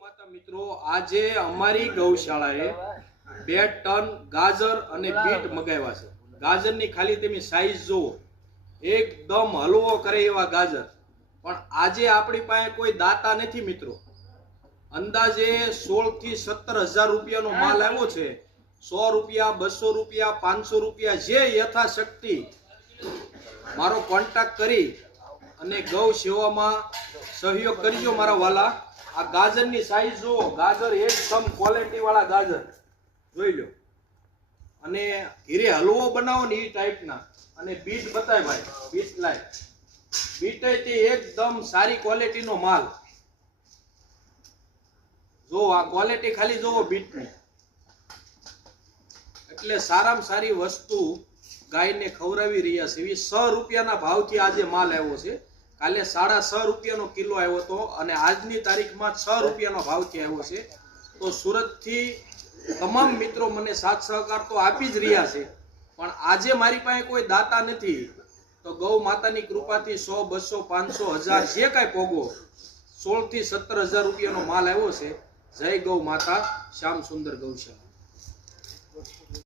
માતા મિત્રો આજે અમારી ગૌશાળાએ 2 ટન ગાજર અને બીટ મગાવ્યા છે। ગાજરની ખાલી તમે સાઈઝ જુઓ, એકદમ હલવો કરે એવા ગાજર। પણ આજે આપણી પાસે કોઈ દાતા નથી મિત્રો। અંદાજે 16 થી 17 હજાર રૂપિયાનો માલ આવ્યો છે। 100 રૂપિયા, 200 રૂપિયા, 500 રૂપિયા જે યથાશક્તિ મારો કોન્ટેક્ટ કરી અને ગૌ સેવામાં સહયોગ કરજો મારા વાલા। આ ગાજરની સાઈઝ જુઓ, ગાજર એકદમ ક્વોલિટી વાળા ગાજર જોઈ લો। અને ઘીરે હલવો બનાવો ને એ ટાઈપના। અને બીટ બતાય ભાઈ, બીટ લાય, બીટ તે એકદમ સારી ક્વોલિટીનો માલ। જો આ ક્વોલિટી ખાલી જોવો બીટની, એટલે સારામાં સારી વસ્તુ ગાયને ખવડાવી રહ્યા છે। 6 રૂપિયાના ભાવથી આજે માલ આવ્યો છે। કાલે 6.5 રૂપિયાનો કિલો આવ્યો હતો અને આજની તારીખમાં 6 રૂપિયાનો ભાવથી આવ્યો છે। તો સુરતથી તમામ મિત્રો મને સાથ સહકાર તો આપી જ રહ્યા છે, પણ આજે મારી પાસે કોઈ દાતા નથી। તો ગૌ માતાની કૃપાથી 100, 200, 500, 1000 જે કાંઈ પોગો 16 થી 17 હજાર રૂપિયાનો માલ આવ્યો છે। જય ગૌ માતા, શ્યામ સુંદર ગૌશાળા।